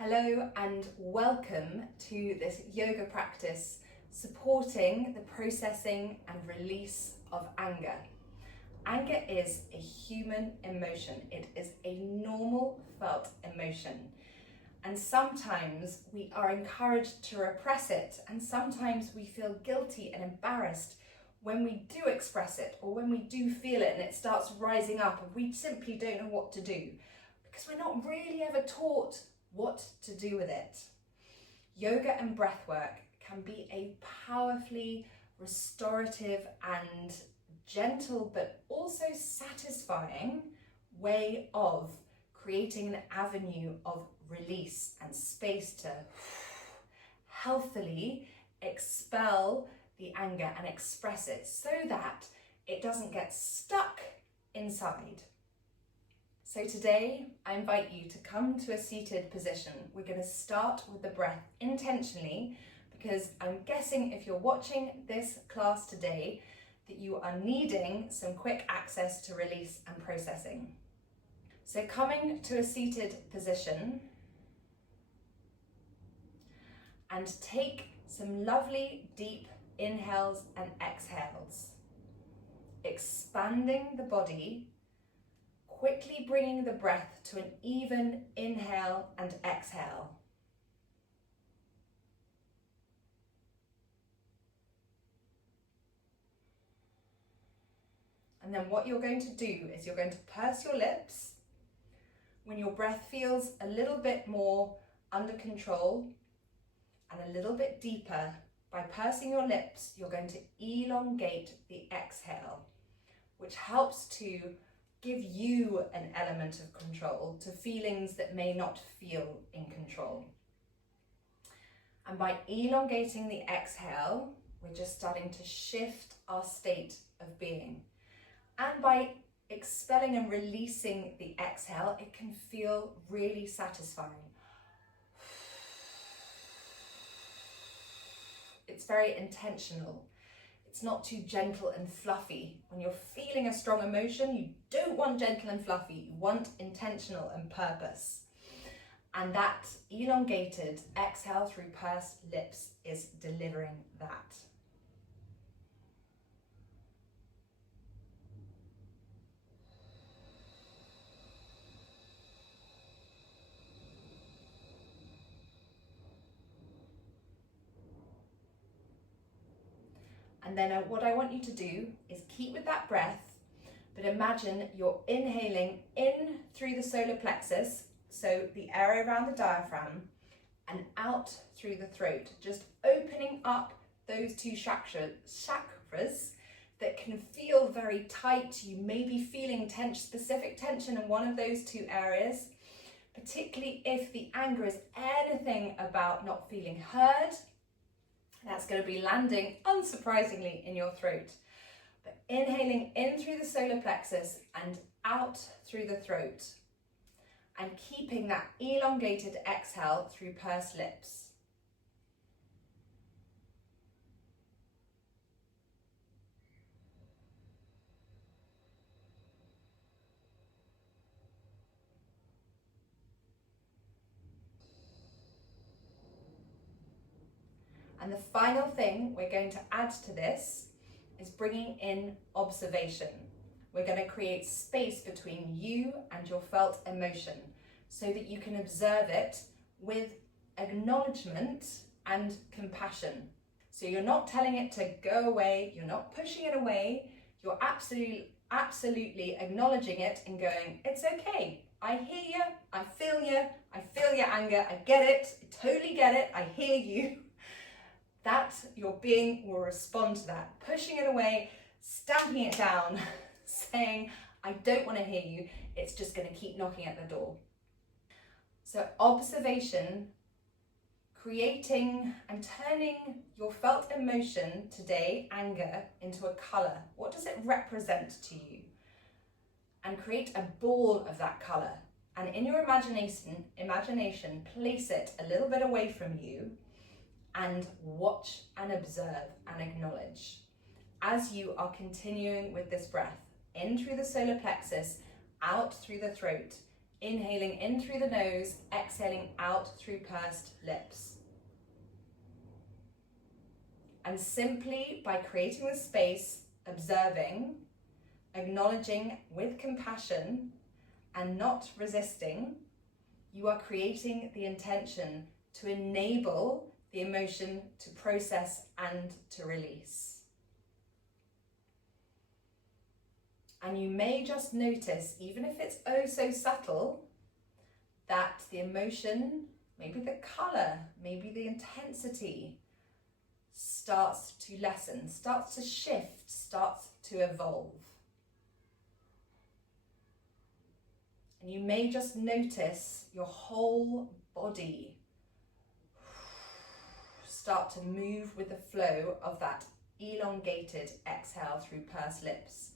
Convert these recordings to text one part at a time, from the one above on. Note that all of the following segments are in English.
Hello and welcome to this yoga practice supporting the processing and release of anger. Anger is a human emotion. It is a normal felt emotion. And sometimes we are encouraged to repress it, and sometimes we feel guilty and embarrassed when we do express it or when we do feel it and it starts rising up and we simply don't know what to do because we're not really ever taught what to do with it. Yoga and breathwork can be a powerfully restorative and gentle but also satisfying way of creating an avenue of release and space to healthily expel the anger and express it so that it doesn't get stuck inside. So today, I invite you to come to a seated position. We're going to start with the breath intentionally because I'm guessing if you're watching this class today that you are needing some quick access to release and processing. So coming to a seated position and take some lovely deep inhales and exhales, expanding the body, quickly bringing the breath to an even inhale and exhale. And then what you're going to do is you're going to purse your lips. When your breath feels a little bit more under control and a little bit deeper, by pursing your lips, you're going to elongate the exhale, which helps to give you an element of control to feelings that may not feel in control. And by elongating the exhale, we're just starting to shift our state of being. And by expelling and releasing the exhale, it can feel really satisfying. It's very intentional. It's not too gentle and fluffy. When you're feeling a strong emotion, you don't want gentle and fluffy. You want intentional and purpose. And that elongated exhale through pursed lips is delivering that. And then what I want you to do is keep with that breath, but imagine you're inhaling in through the solar plexus, so the area around the diaphragm, and out through the throat, just opening up those two chakras that can feel very tight. You may be feeling specific tension in one of those two areas, particularly if the anger is anything about not feeling heard. That's going to be landing, unsurprisingly, in your throat. But inhaling in through the solar plexus and out through the throat. And keeping that elongated exhale through pursed lips. And the final thing we're going to add to this is bringing in observation. We're going to create space between you and your felt emotion so that you can observe it with acknowledgement and compassion. So you're not telling it to go away, you're not pushing it away, you're absolutely acknowledging it and going, it's okay, I hear you, I feel your anger, I get it, I totally get it, I hear you. That your being will respond to that, pushing it away, stamping it down, saying, I don't want to hear you, it's just going to keep knocking at the door. So observation, creating and turning your felt emotion today, anger, into a colour. What does it represent to you? And create a ball of that colour. And in your imagination, place it a little bit away from you and watch and observe and acknowledge as you are continuing with this breath in through the solar plexus, out through the throat, Inhaling in through the nose, exhaling out through pursed lips. And simply by creating the space, observing, acknowledging with compassion and not resisting, you are creating the intention to enable the emotion to process and to release. And you may just notice, even if it's oh so subtle, that the emotion, maybe the colour, maybe the intensity, starts to lessen, starts to shift, starts to evolve. And you may just notice your whole body start to move with the flow of that elongated exhale through pursed lips.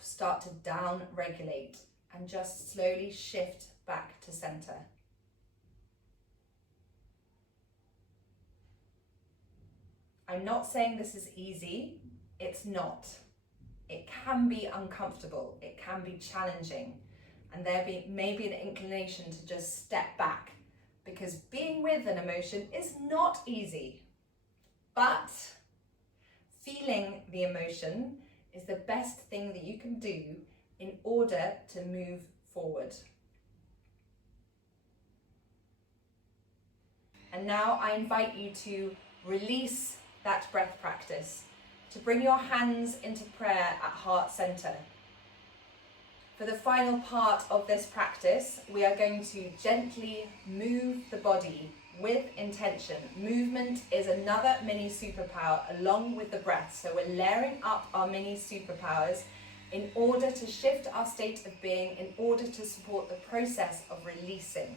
Start to down regulate and just slowly shift back to center. I'm not saying this is easy, it's not. It can be uncomfortable, it can be challenging, and there may be an inclination to just step back, because being with an emotion is not easy. But feeling the emotion is the best thing that you can do in order to move forward. And now I invite you to release that breath practice, to bring your hands into prayer at heart center. For the final part of this practice, we are going to gently move the body with intention. Movement is another mini superpower along with the breath. So we're layering up our mini superpowers in order to shift our state of being, in order to support the process of releasing.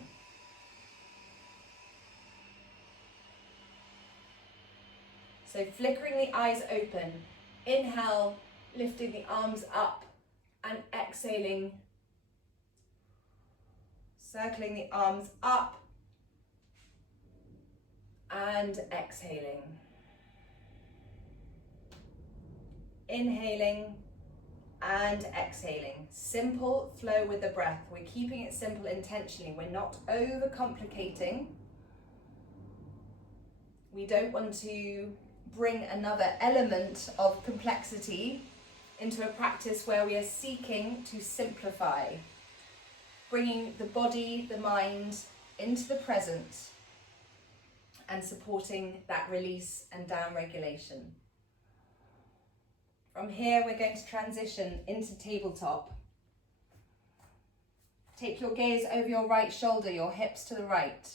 So flickering the eyes open, inhale, lifting the arms up, and exhaling, circling the arms up and exhaling. Inhaling and exhaling. Simple flow with the breath. We're keeping it simple intentionally. We're not overcomplicating. We don't want to bring another element of complexity into a practice where we are seeking to simplify, bringing the body, the mind into the present and supporting that release and down regulation. From here, we're going to transition into tabletop. Take your gaze over your right shoulder, your hips to the right.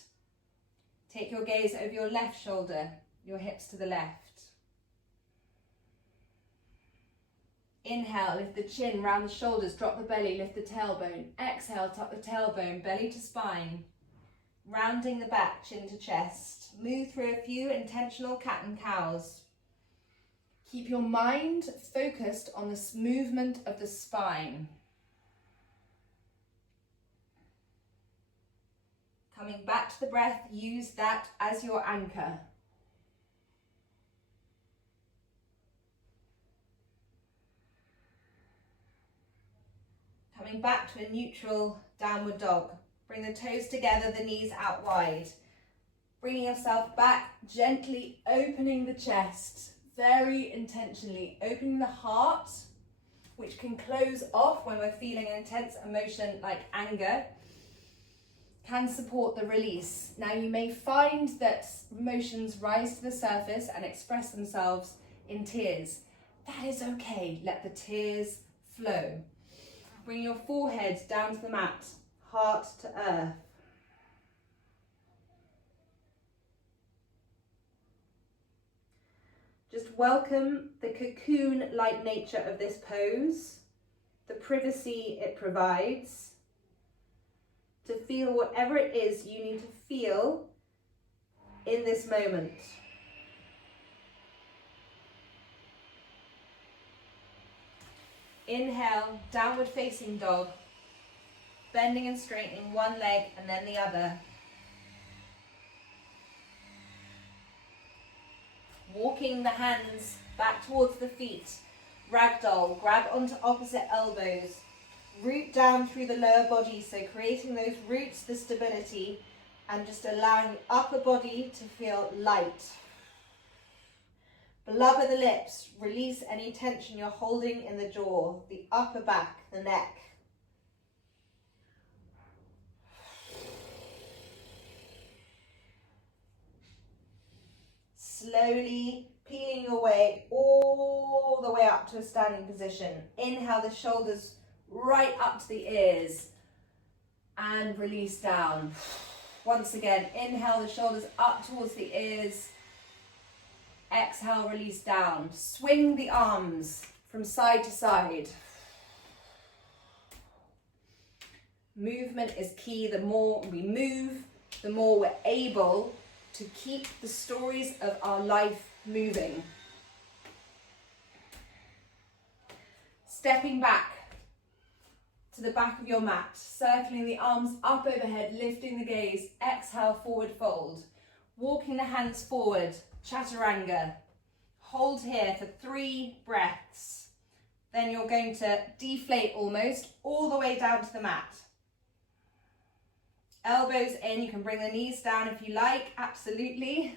Take your gaze over your left shoulder, your hips to the left. Inhale, lift the chin, round the shoulders, drop the belly, lift the tailbone. Exhale, tuck the tailbone, belly to spine. Rounding the back, chin to chest. Move through a few intentional cat and cows. Keep your mind focused on the movement of the spine. Coming back to the breath, use that as your anchor. Coming back to a neutral downward dog. Bring the toes together, the knees out wide. Bringing yourself back, gently opening the chest, very intentionally opening the heart, which can close off when we're feeling an intense emotion like anger, can support the release. Now you may find that emotions rise to the surface and express themselves in tears. That is okay, let the tears flow. Bring your forehead down to the mat, heart to earth. Just welcome the cocoon-like nature of this pose, the privacy it provides, to feel whatever it is you need to feel in this moment. Inhale, downward facing dog, bending and straightening one leg and then the other. Walking the hands back towards the feet, ragdoll, grab onto opposite elbows, root down through the lower body, so creating those roots, the stability, and just allowing the upper body to feel light. Blubber the lips, release any tension you're holding in the jaw, the upper back, the neck. Slowly peeling your way all the way up to a standing position. Inhale the shoulders right up to the ears and release down. Once again, inhale the shoulders up towards the ears. Exhale, release down. Swing the arms from side to side. Movement is key. The more we move, the more we're able to keep the stories of our life moving. Stepping back to the back of your mat, circling the arms up overhead, lifting the gaze. Exhale, forward fold. Walking the hands forward, chaturanga. Hold here for 3 breaths. Then you're going to deflate almost all the way down to the mat. Elbows in, you can bring the knees down if you like, absolutely.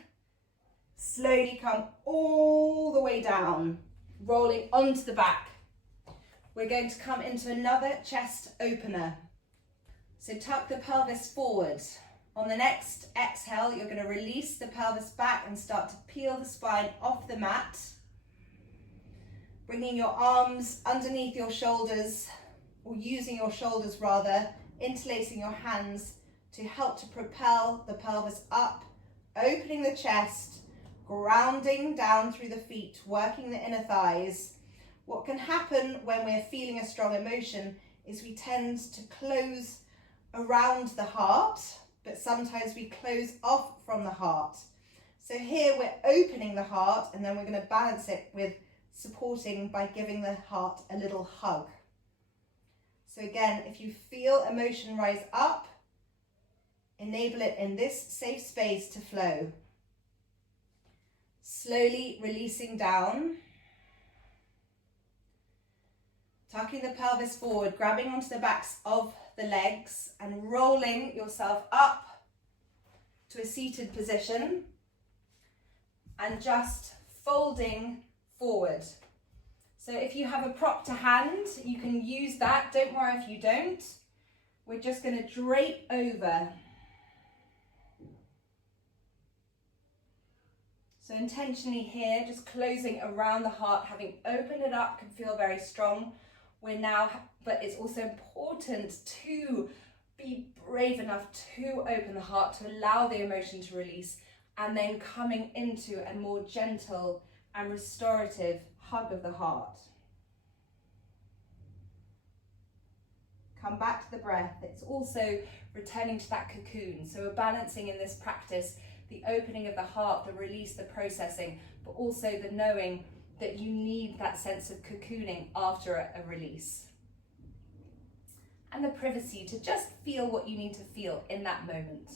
Slowly come all the way down, rolling onto the back. We're going to come into another chest opener. So tuck the pelvis forward. On the next exhale, you're going to release the pelvis back and start to peel the spine off the mat. Bringing your arms underneath your shoulders, or using your shoulders rather, interlacing your hands to help to propel the pelvis up, opening the chest, grounding down through the feet, working the inner thighs. What can happen when we're feeling a strong emotion is we tend to close around the heart, but sometimes we close off from the heart. So here we're opening the heart, and then we're going to balance it with supporting by giving the heart a little hug. So again, if you feel emotion rise up, enable it in this safe space to flow. Slowly releasing down. Tucking the pelvis forward, grabbing onto the backs of the legs and rolling yourself up to a seated position and just folding forward. So if you have a prop to hand, you can use that. Don't worry if you don't. We're just going to drape over. So intentionally here, just closing around the heart, having opened it up can feel very strong. But it's also important to be brave enough to open the heart, to allow the emotion to release, and then coming into a more gentle and restorative hug of the heart. Come back to the breath. It's also returning to that cocoon. So we're balancing in this practice the opening of the heart, the release, the processing, but also the knowing that you need that sense of cocooning after a release. And the privacy to just feel what you need to feel in that moment.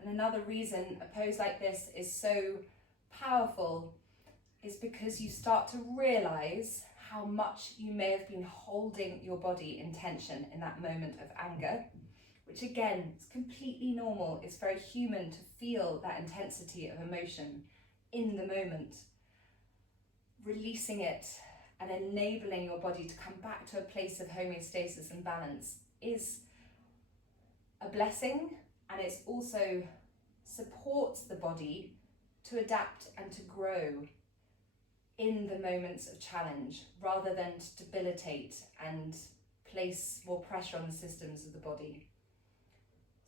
And another reason a pose like this is so powerful is because you start to realize how much you may have been holding your body in tension in that moment of anger, which again is completely normal. It's very human to feel that intensity of emotion in the moment. Releasing it and enabling your body to come back to a place of homeostasis and balance is a blessing, and it also supports the body to adapt and to grow in the moments of challenge, rather than to debilitate and place more pressure on the systems of the body.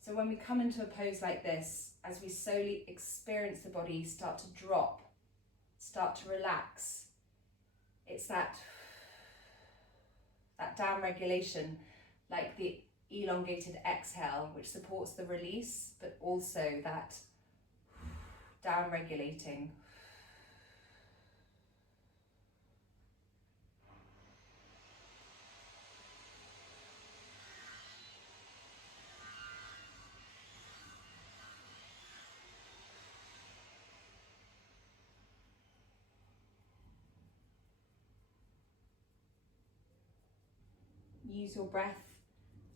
So when we come into a pose like this, as we slowly experience the body start to drop, start to relax, it's that down regulation, like the elongated exhale, which supports the release, but also that down regulating. use your breath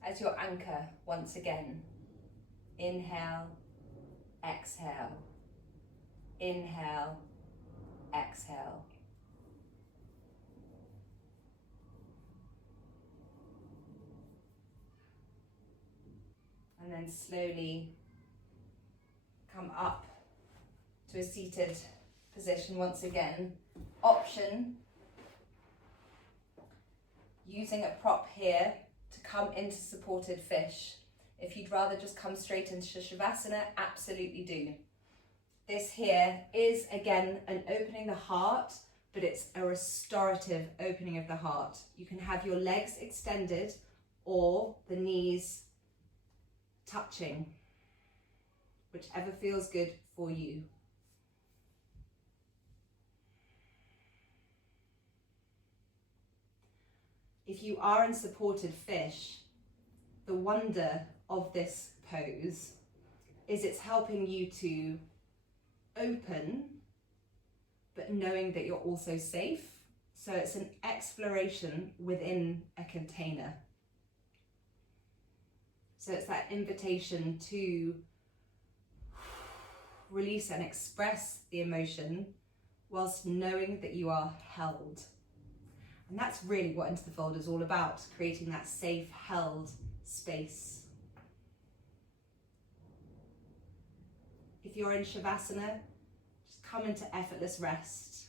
as your anchor once again. Inhale, exhale. Inhale, exhale. And then slowly come up to a seated position once again. Option, using a prop here to come into supported fish. If you'd rather just come straight into Shavasana, absolutely do. This here is, again, an opening the heart, but it's a restorative opening of the heart. You can have your legs extended or the knees touching, whichever feels good for you. If you are in supported fish, the wonder of this pose is it's helping you to open, but knowing that you're also safe. So it's an exploration within a container. So it's that invitation to release and express the emotion whilst knowing that you are held. And that's really what Into the Fold is all about, creating that safe, held space. If you're in Shavasana, just come into effortless rest.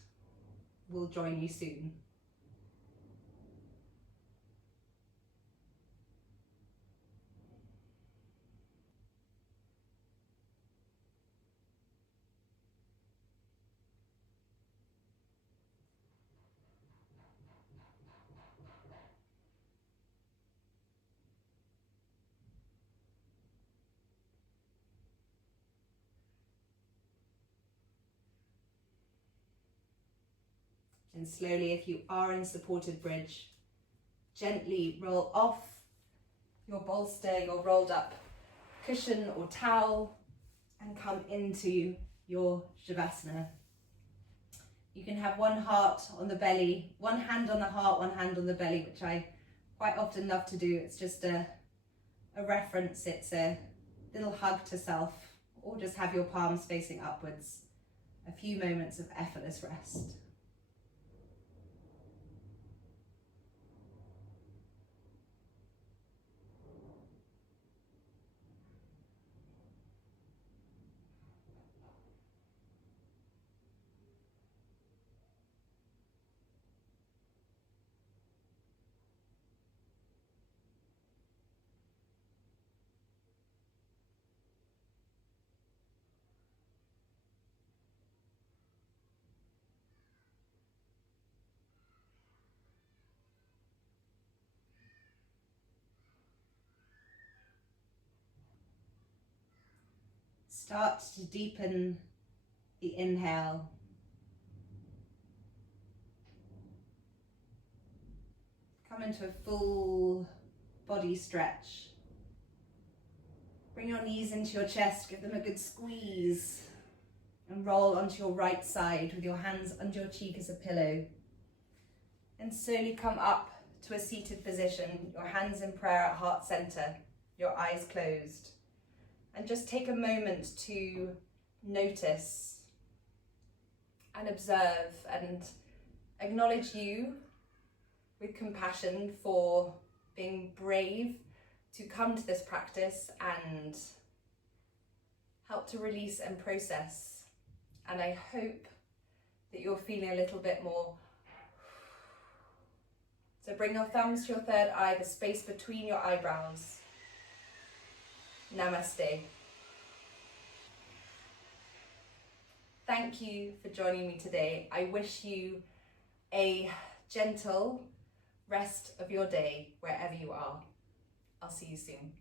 We'll join you soon. And slowly, if you are in supported bridge, gently roll off your bolster, your rolled up cushion or towel, and come into your Shavasana. You can have one heart on the belly, one hand on the heart, one hand on the belly, which I quite often love to do. It's just a reference, it's a little hug to self, or just have your palms facing upwards. A few moments of effortless rest. Start to deepen the inhale. Come into a full body stretch. Bring your knees into your chest, give them a good squeeze, and roll onto your right side with your hands under your cheek as a pillow. And slowly come up to a seated position, your hands in prayer at heart center, your eyes closed. And just take a moment to notice and observe and acknowledge you with compassion for being brave to come to this practice and help to release and process. And I hope that you're feeling a little bit more. So bring your thumbs to your third eye, the space between your eyebrows. Namaste. Thank you for joining me today. I wish you a gentle rest of your day wherever you are. I'll see you soon.